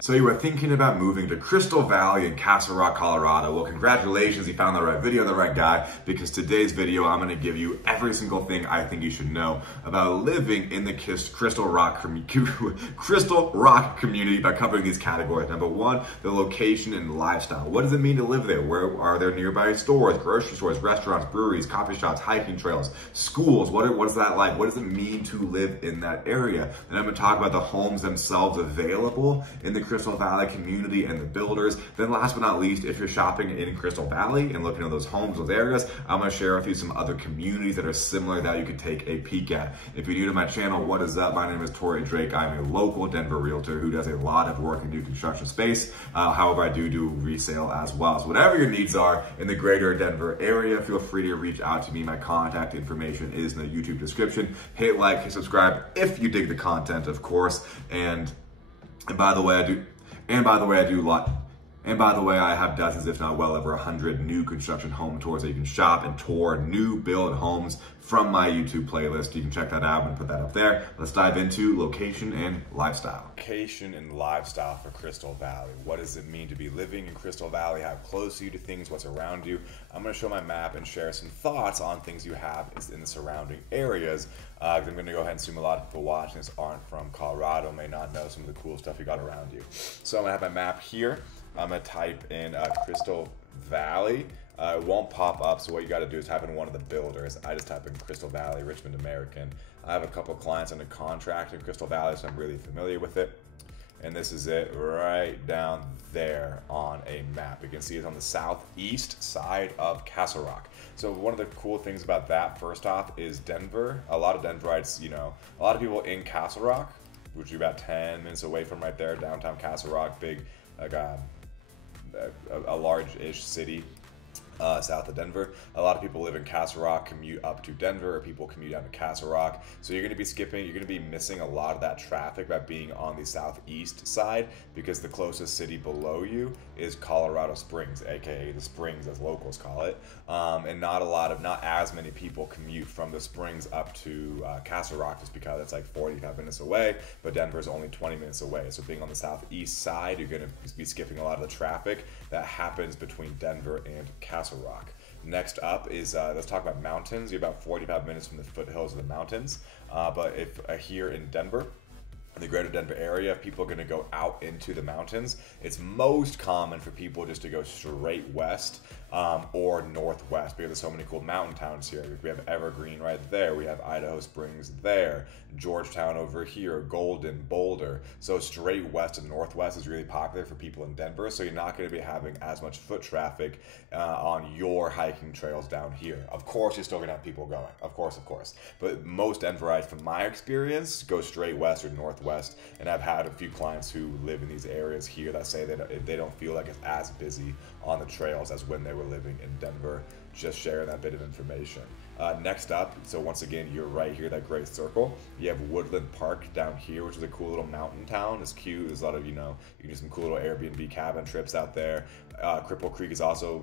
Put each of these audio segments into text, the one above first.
So you were thinking about moving to Crystal Valley in Castle Rock, Colorado. Well, congratulations, you found the right video, the right guy, because today's video, I'm gonna give you every single thing I think you should know about living in the Crystal Rock community by covering these categories. Number one, the location and lifestyle. What does it mean to live there? Where are there nearby stores, grocery stores, restaurants, breweries, coffee shops, hiking trails, schools? What is that like? What does it mean to live in that area? And I'm gonna talk about the homes themselves available in the Crystal Valley community and the builders. Then last but not least, if you're shopping in Crystal Valley and looking at those homes, those areas, I'm gonna share with you some other communities that are similar that you could take a peek at. If you're new to my channel, what is up? My name is Torrey Drake. I'm a local Denver realtor who does a lot of work in new construction space. However, I do resale as well. So whatever your needs are in the greater Denver area, feel free to reach out to me. My contact information is in the YouTube description. Hit like, hit subscribe if you dig the content, of course. And by the way, I have dozens, if not well over 100 new construction home tours that you can shop and tour new build homes from my YouTube playlist. You can check that out. I'm gonna put that up there. Let's dive into location and lifestyle. Location and lifestyle for Crystal Valley. What does it mean to be living in Crystal Valley? How close are you to things? What's around you? I'm gonna show my map and share some thoughts on things you have in the surrounding areas. I'm gonna go ahead and assume a lot of people watching this aren't from Colorado, may not know some of the cool stuff you got around you. So I'm gonna have my map here. I'm gonna type in Crystal Valley. It won't pop up, so what you gotta do is type in one of the builders. I just type in Crystal Valley, Richmond American. I have a couple clients under contract in Crystal Valley, so I'm really familiar with it. And this is it right down there on a map. You can see it's on the southeast side of Castle Rock. So one of the cool things about that, first off, is Denver. A lot of Denverites, a lot of people in Castle Rock, which is about 10 minutes away from right there, downtown Castle Rock, big, like a large-ish city. South of Denver. A lot of people live in Castle Rock, commute up to Denver, or people commute down to Castle Rock. So you're going to be missing a lot of that traffic by being on the southeast side, because the closest city below you is Colorado Springs, aka the Springs as locals call it. And not as many people commute from the Springs up to Castle Rock, just because it's like 45 minutes away, but Denver is only 20 minutes away. So being on the southeast side, you're going to be skipping a lot of the traffic that happens between Denver and Castle Rock. Next up is, let's talk about mountains. You're about 45 minutes from the foothills of the mountains. But if here in Denver, in the greater Denver area, if people are going to go out into the mountains, it's most common for people just to go straight west or northwest, because there's so many cool mountain towns here. We have Evergreen right there. We have Idaho Springs there, Georgetown over here, Golden, Boulder. So straight west and northwest is really popular for people in Denver. So you're not going to be having as much foot traffic on your hiking trails down here. Of course, you're still going to have people going. Of course. But most Denverites, from my experience, go straight west or northwest. And I've had a few clients who live in these areas here that say that they don't feel like it's as busy on the trails as when they were living in Denver. Just sharing that bit of information. Next up, so once again, you're right here, that gray circle. You have Woodland Park down here, which is a cool little mountain town. It's cute. There's a lot of, you can do some cool little Airbnb cabin trips out there. Cripple Creek is also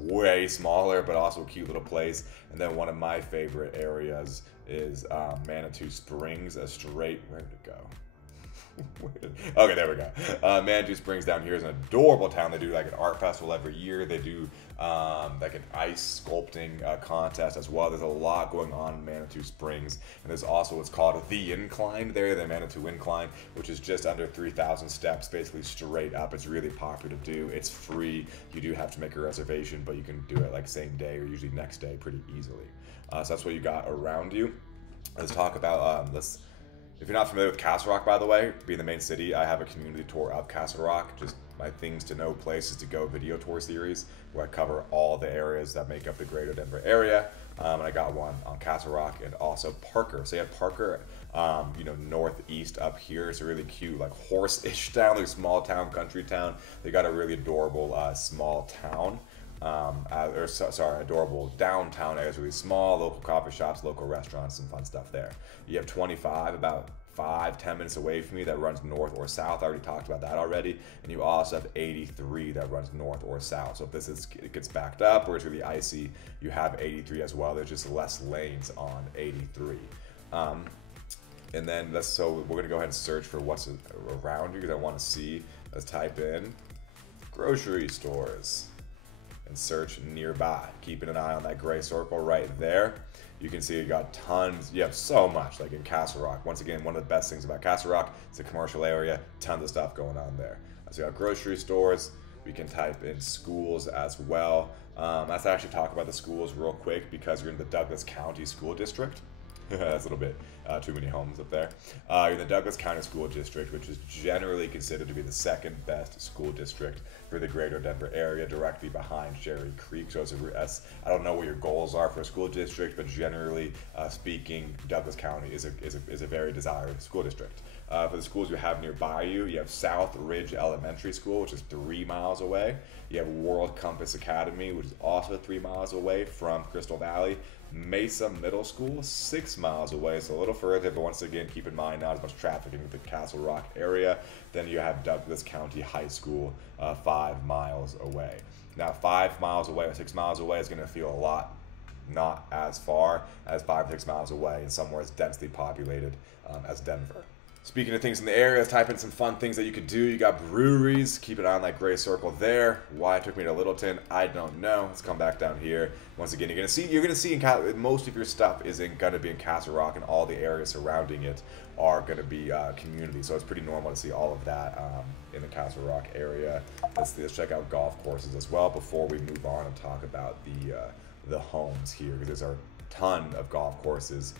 way smaller, but also a cute little place. And then one of my favorite areas is Manitou Springs, where did it go? Okay, there we go. Manitou Springs down here is an adorable town. They do like an art festival every year. They do like an ice sculpting contest as well. There's a lot going on in Manitou Springs. And there's also what's called the Incline there, the Manitou Incline, which is just under 3,000 steps, basically straight up. It's really popular to do. It's free. You do have to make a reservation, but you can do it like same day or usually next day pretty easily. So that's what you got around you. Let's talk about, if you're not familiar with Castle Rock, by the way, being the main city, I have a community tour of Castle Rock, just my things to know, places to go video tour series, where I cover all the areas that make up the greater Denver area. And I got one on Castle Rock and also Parker. So you have Parker, northeast up here. It's a really cute, like horse-ish town, like small town, country town. They got a really adorable small town. Adorable downtown area. It's really small, local coffee shops, local restaurants, some fun stuff there. You have 25, about 5-10 minutes away from me, that runs north or south. I already talked about that already. And you also have 83 that runs north or south. So if it gets backed up or it's really icy, you have 83 as well. There's just less lanes on 83. And then we're gonna go ahead and search for what's around you because I want to see. Let's type in grocery stores and search nearby. Keeping an eye on that gray circle right there. You can see you got tons, you have so much like in Castle Rock. Once again, one of the best things about Castle Rock, it's a commercial area, tons of stuff going on there. So you got grocery stores, we can type in schools as well. Let's actually talk about the schools real quick because you're in the Douglas County School District. That's a little bit too many homes up there. You're in the Douglas County School District, which is generally considered to be the second best school district for the greater Denver area, directly behind Cherry Creek. So I don't know what your goals are for a school district, but generally speaking, Douglas County is a very desired school district. For the schools you have nearby you have South Ridge Elementary School, which is 3 miles away. You have World Compass Academy, which is also 3 miles away from Crystal Valley. Mesa Middle School, 6 miles away, so a little further, but once again, keep in mind, not as much traffic in the Castle Rock area. Then you have Douglas County High School, 5 miles away. Now, 5 miles away or 6 miles away is going to feel a lot not as far as 5 or 6 miles away and somewhere as densely populated as Denver. Speaking of things in the area, let's type in some fun things that you could do. You got breweries. Keep it on that gray circle there. Why it took me to Littleton, I don't know. Let's come back down here. Once again, you're gonna see most of your stuff is gonna be in Castle Rock, and all the areas surrounding it are gonna be community. So it's pretty normal to see all of that in the Castle Rock area. Let's check out golf courses as well before we move on and talk about the homes here, because there's a ton of golf courses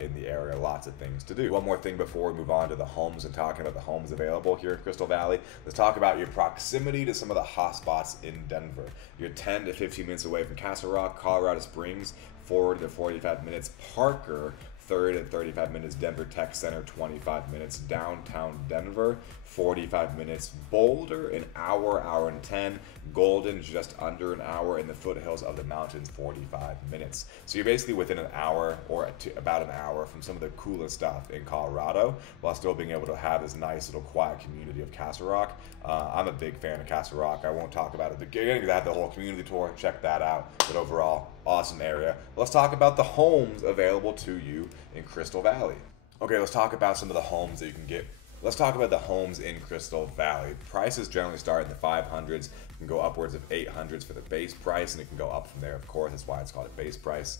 in the area, lots of things to do. One more thing before we move on to the homes and talking about the homes available here in Crystal Valley. Let's talk about your proximity to some of the hotspots in Denver. You're 10 to 15 minutes away from Castle Rock, Colorado Springs, 40 to 45 minutes Parker, 30 to 35 minutes Denver Tech Center, 25 minutes downtown Denver, 45 minutes Boulder, an hour, hour and 10, Golden just under an hour, and the foothills of the mountains 45 minutes. So you're basically within an hour or about an hour from some of the coolest stuff in Colorado, while still being able to have this nice little quiet community of Castle Rock. I'm a big fan of Castle Rock. I won't talk about it again because I have the whole community tour, check that out, but overall, awesome area. Let's talk about the homes available to you in Crystal Valley. Okay, let's talk about some of the homes that you can get. Let's talk about the homes in Crystal Valley. Prices generally start in the 500s, can go upwards of 800s for the base price, and it can go up from there, of course. That's why it's called a base price.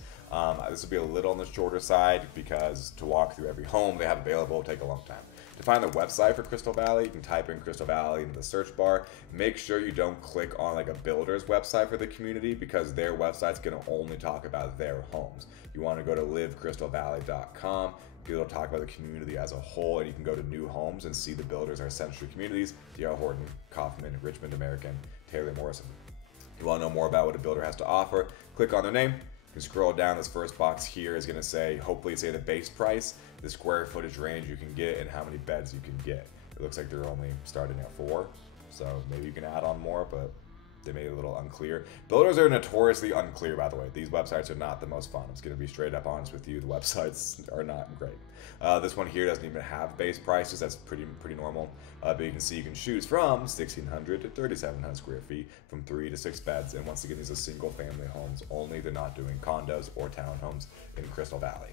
This will be a little on the shorter side because to walk through every home they have available will take a long time. To find the website for Crystal Valley, you can type in Crystal Valley into the search bar. Make sure you don't click on like a builder's website for the community because their website's going to only talk about their homes. You want to go to livecrystalvalley.com. It'll talk about the community as a whole, and you can go to new homes and see the builders are Century Communities, D.R. Horton, Kaufman, Richmond American, Taylor Morrison. If you want to know more about what a builder has to offer, click on their name. You can scroll down. This first box here is going to say, hopefully say the base price, the square footage range you can get, and how many beds you can get. It looks like they're only starting at 4, so maybe you can add on more, but they made it a little unclear. Builders are notoriously unclear, by the way. These websites are not the most fun. I'm just going to be straight up honest with you. The websites are not great. This one here doesn't even have base prices. That's pretty normal. But you can see you can choose from 1,600 to 3,700 square feet, from 3 to 6 beds. And once again, these are single family homes only. They're not doing condos or townhomes in Crystal Valley.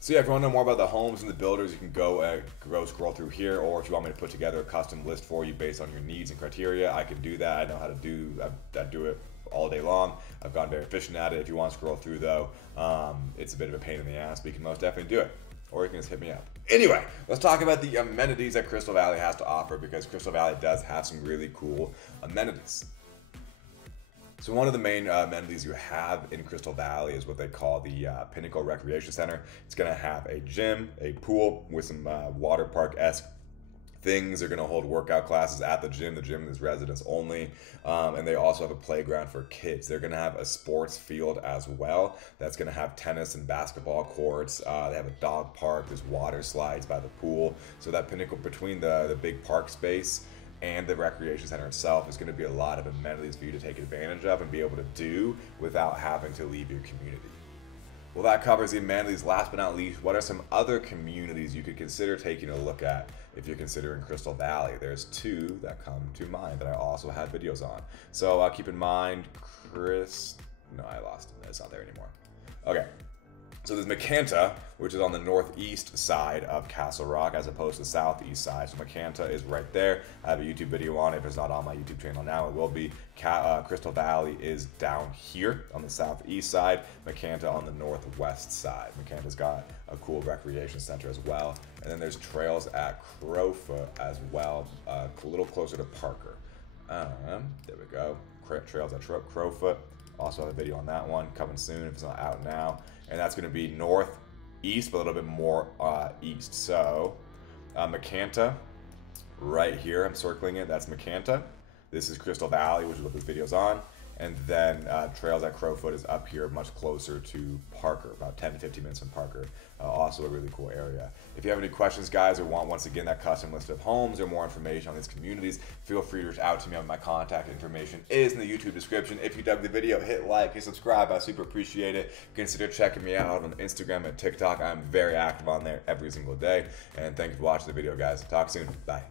So yeah, if you want to know more about the homes and the builders, you can go scroll through here, or if you want me to put together a custom list for you based on your needs and criteria, I can do that. I know how to do I do it all day long. I've gotten very efficient at it. If you want to scroll through though, it's a bit of a pain in the ass, but you can most definitely do it. Or you can just hit me up. Anyway, let's talk about the amenities that Crystal Valley has to offer, because Crystal Valley does have some really cool amenities. So one of the main amenities you have in Crystal Valley is what they call the Pinnacle Recreation Center. It's going to have a gym, a pool with some water park-esque things. They're going to hold workout classes at the gym. The gym is residents only. And they also have a playground for kids. They're going to have a sports field as well. That's going to have tennis and basketball courts. They have a dog park. There's water slides by the pool. So that Pinnacle, between the big park space and the recreation center itself, is going to be a lot of amenities for you to take advantage of and be able to do without having to leave your community. Well, that covers the amenities. Last but not least, what are some other communities you could consider taking a look at if you're considering Crystal Valley? There's 2 that come to mind that I also have videos on. So keep in mind, no, I lost it. It's not there anymore. Okay. So there's Macanta, which is on the northeast side of Castle Rock as opposed to the southeast side. So Macanta is right there. I have a YouTube video on it. If it's not on my YouTube channel now, it will be. Crystal Valley is down here on the southeast side. Macanta on the northwest side. Macanta's got a cool recreation center as well. And then there's trails at Crowfoot as well, a little closer to Parker. There we go. Trails at Crowfoot. Also have a video on that one coming soon if it's not out now. And that's going to be northeast, but a little bit more east. So Macanta, right here, I'm circling it. That's Macanta. This is Crystal Valley, which is what this video's on. And then Trails at Crowfoot is up here, much closer to Parker, about 10 to 15 minutes from Parker. Also a really cool area. If you have any questions, guys, or want, once again, that custom list of homes or more information on these communities, feel free to reach out to me. My contact information is in the YouTube description. If you dug the video, hit like, hit subscribe. I super appreciate it. Consider checking me out on Instagram and TikTok. I'm very active on there every single day. And thank you for watching the video, guys. Talk soon. Bye.